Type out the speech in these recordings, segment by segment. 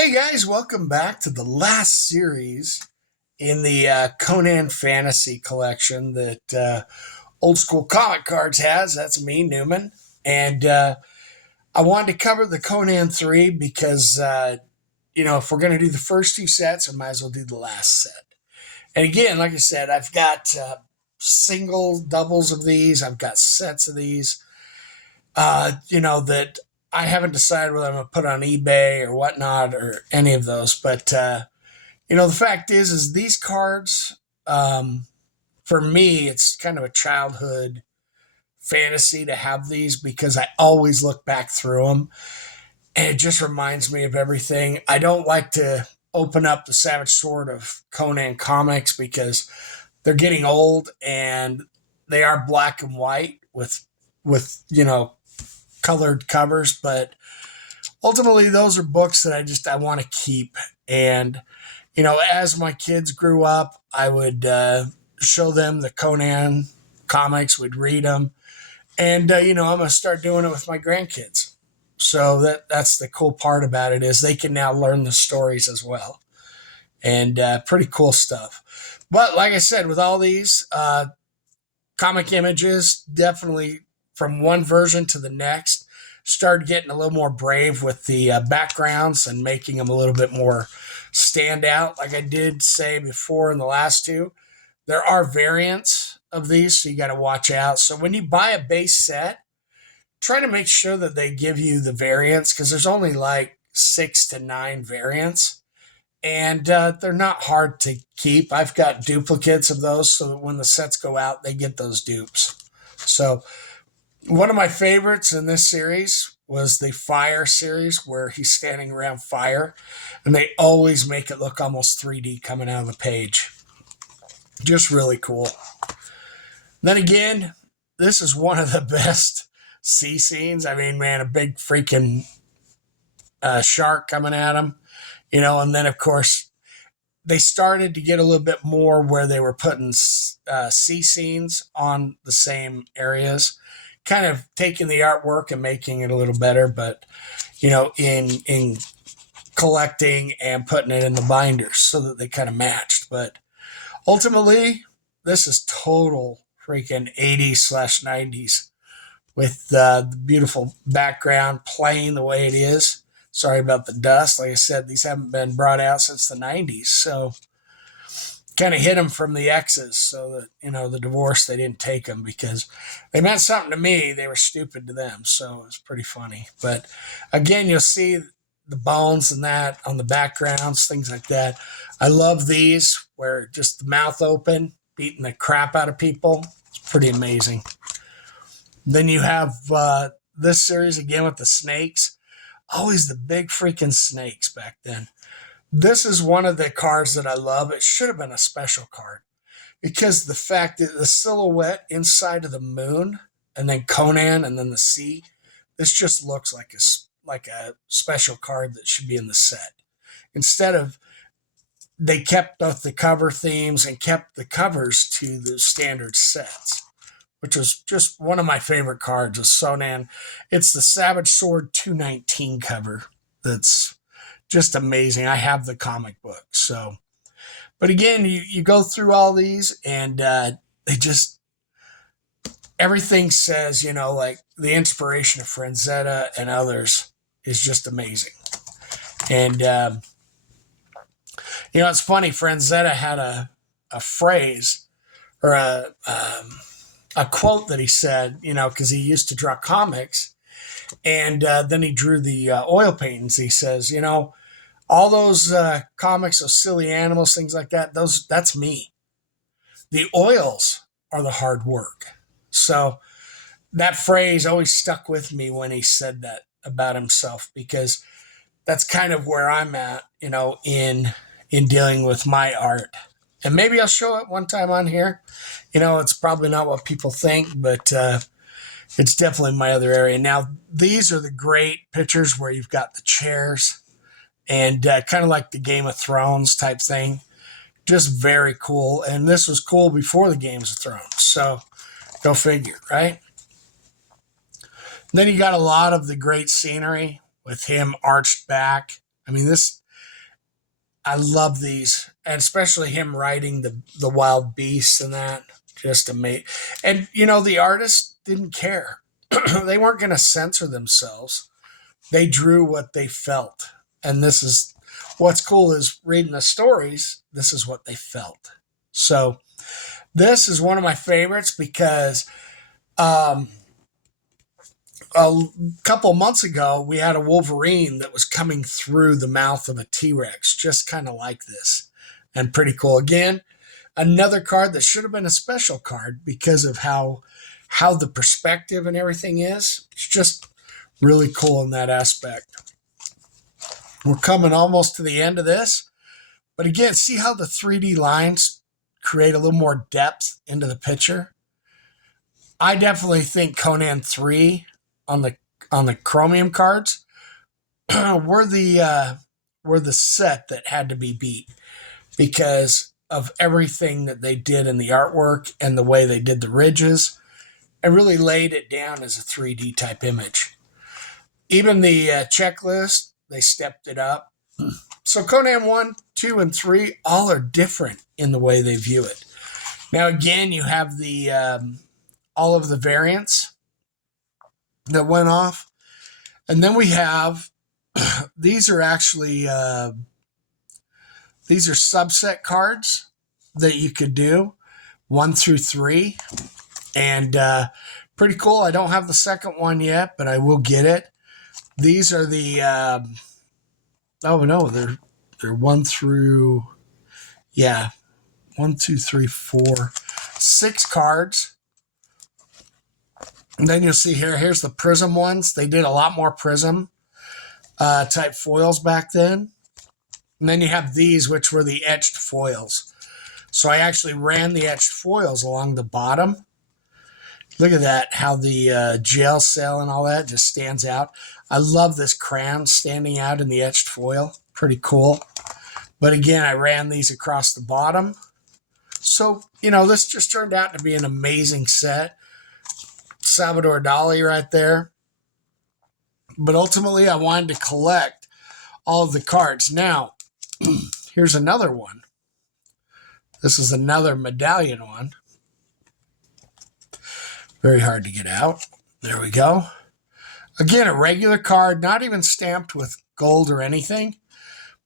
Hey guys, welcome back to the last series in the Conan Fantasy Collection that Old School Comic Cards has. That's me, Newman. And I wanted to cover the Conan 3 because, if we're going to do the first two sets, I might as well do the last set. And again, like I said, I've got single, doubles of these, I've got sets of these, that I haven't decided whether I'm going to put on eBay or whatnot or any of those. But the fact is these cards, for me, it's kind of a childhood fantasy to have these because I always look back through them and it just reminds me of everything. I don't like to open up the Savage Sword of Conan comics because they're getting old and they are black and white with colored covers, but ultimately those are books that I want to keep. And as my kids grew up, I would show them the Conan comics, would read them, and I'm going to start doing it with my grandkids. So that's the cool part about it is they can now learn the stories as well, and pretty cool stuff. But like I said, with all these comic images, definitely from one version to the next, started getting a little more brave with the backgrounds and making them a little bit more stand out. Like I did say before in the last two, there are variants of these, so you got to watch out. So when you buy a base set, try to make sure that they give you the variants because there's only like 6 to 9 variants. And they're not hard to keep. I've got duplicates of those so that when the sets go out, they get those dupes. So one of my favorites in this series was the Fire series where he's standing around fire, and they always make it look almost 3D coming out of the page. Just really cool. Then again, this is one of the best sea scenes. I mean, man, a big freaking shark coming at him, and then of course they started to get a little bit more where they were putting sea scenes on the same areas, kind of taking the artwork and making it a little better, but in collecting and putting it in the binders so that they kind of matched. But ultimately, this is total freaking 80s/90s with the beautiful background playing the way it is. Sorry about the dust. Like I said, these haven't been brought out since the 90s. So kind of hit them from the exes so that, the divorce, they didn't take them because they meant something to me. They were stupid to them. So it was pretty funny. But again, you'll see the bones and that on the backgrounds, things like that. I love these where just the mouth open, beating the crap out of people. It's pretty amazing. Then you have this series again with the snakes. Always the big freaking snakes back then. This is one of the cards that I love. It should have been a special card because the fact that the silhouette inside of the moon and then Conan and then the sea, this just looks like a special card that should be in the set. Instead of they kept both the cover themes and kept the covers to the standard sets, which was just one of my favorite cards of Conan. It's the Savage Sword 219 cover. That's just amazing. I have the comic book. So, but again, you go through all these and they just, everything says, like the inspiration of Franzetta and others is just amazing. And, it's funny. Franzetta had a phrase or a quote that he said, because he used to draw comics, and then he drew the oil paintings. He says, all those comics of silly animals, things like that, that's me. The oils are the hard work. So that phrase always stuck with me when he said that about himself, because that's kind of where I'm at, in dealing with my art. And maybe I'll show it one time on here. It's probably not what people think, but it's definitely my other area. Now, these are the great pictures where you've got the chairs and kind of like the Game of Thrones type thing. Just very cool. And this was cool before the Games of Thrones. So go figure, right? Then you got a lot of the great scenery with him arched back. I mean, this I love these, and especially him riding the wild beasts and that. Just amazing. And the artists didn't care. They weren't going to censor themselves. They drew what they felt, and this is what's cool is reading the stories. This is what they felt. So this is one of my favorites because um, a couple months ago, we had a Wolverine that was coming through the mouth of a T-Rex, just kind of like this, and pretty cool. Again, another card that should have been a special card because of how the perspective and everything is. It's just really cool in that aspect. We're coming almost to the end of this, but again, see how the 3D lines create a little more depth into the picture. I definitely think Conan 3 on the chromium cards were the set that had to be beat because of everything that they did in the artwork and the way they did the ridges and really laid it down as a 3D type image. Even the checklist, they stepped it up. So Conan 1, 2, and 3 all are different in the way they view it. Now, again, you have the all of the variants that went off. And then we have, these are actually, these are subset cards that you could do, 1 through 3. And pretty cool. I don't have the second one yet, but I will get it. These are the, oh no, they're 1 through, 1, 2, 3, 4, 6 cards. And then you'll see here's the prism ones. They did a lot more prism type foils back then. And then you have these, which were the etched foils. So I actually ran the etched foils along the bottom. Look at that, how the jail cell and all that just stands out. I love this crown standing out in the etched foil. Pretty cool. But again, I ran these across the bottom. So, this just turned out to be an amazing set. Salvador Dali right there. But ultimately, I wanted to collect all of the cards. Now, here's another one. This is another medallion one. Very hard to get out. There we go. Again, a regular card, not even stamped with gold or anything,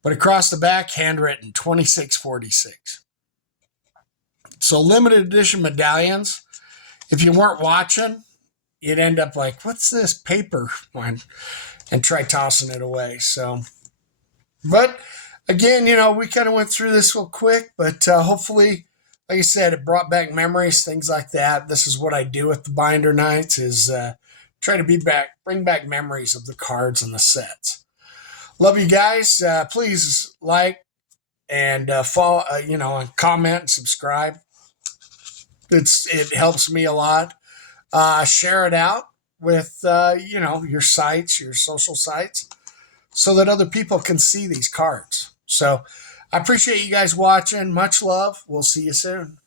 but across the back, handwritten, 2646. So limited edition medallions. If you weren't watching, you'd end up like, what's this paper one? And try tossing it away. So, but again, we kind of went through this real quick, but hopefully, like I said, it brought back memories, things like that. This is what I do with the binder nights is try to bring back memories of the cards and the sets. Love you guys. Please like and follow, and comment and subscribe. It helps me a lot. Share it out with, your sites, your social sites, so that other people can see these cards. So I appreciate you guys watching. Much love. We'll see you soon.